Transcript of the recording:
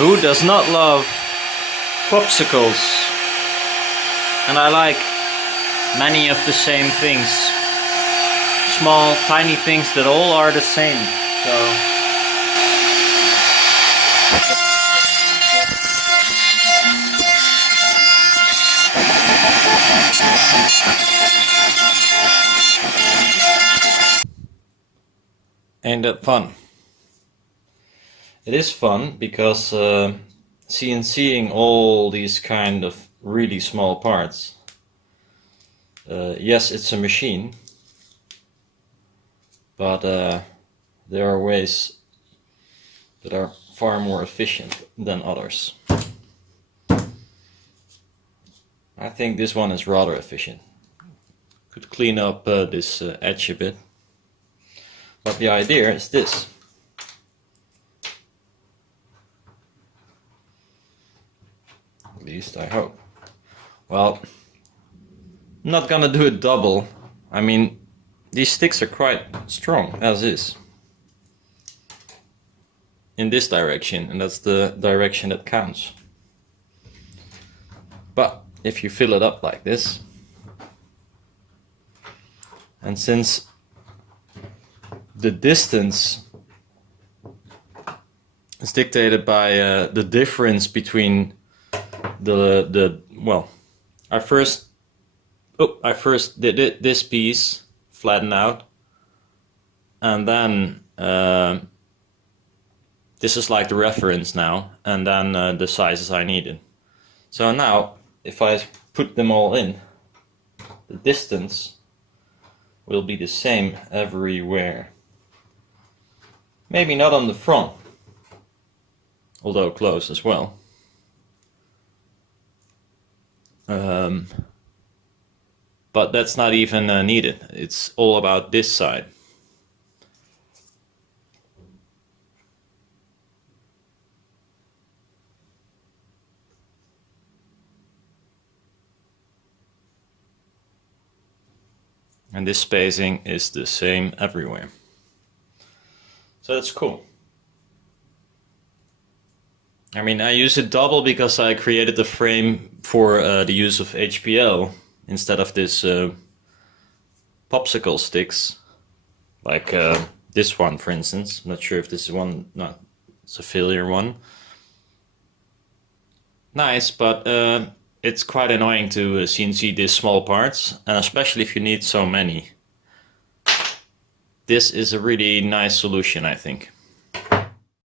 Who does not love popsicles? And I like many of the same things. Small, tiny things that all are the same. So ain't that fun? It is fun because CNCing all these kind of really small parts. Yes, it's a machine, but there are ways that are far more efficient than others. I think this one is rather efficient. Could clean up this edge a bit. But the idea is this. At least I hope. Well, I'm not gonna do it double. I mean, these sticks are quite strong as is. In this direction, and that's the direction that counts. But if you fill it up like this, and since the distance is dictated by the difference between well, I first did this piece flatten out, and then this is like the reference now, and then the sizes I needed. So now if I put them all in, the distance will be the same everywhere. Maybe not on the front, although close as well. But that's not even needed. It's all about this side. And this spacing is the same everywhere. So that's cool. I mean, I use it double because I created the frame for the use of HPL instead of this popsicle sticks, like this one, for instance. I'm not sure if this is one. No, it's a failure one. Nice, but it's quite annoying to CNC these small parts, and especially if you need so many. This is a really nice solution, I think.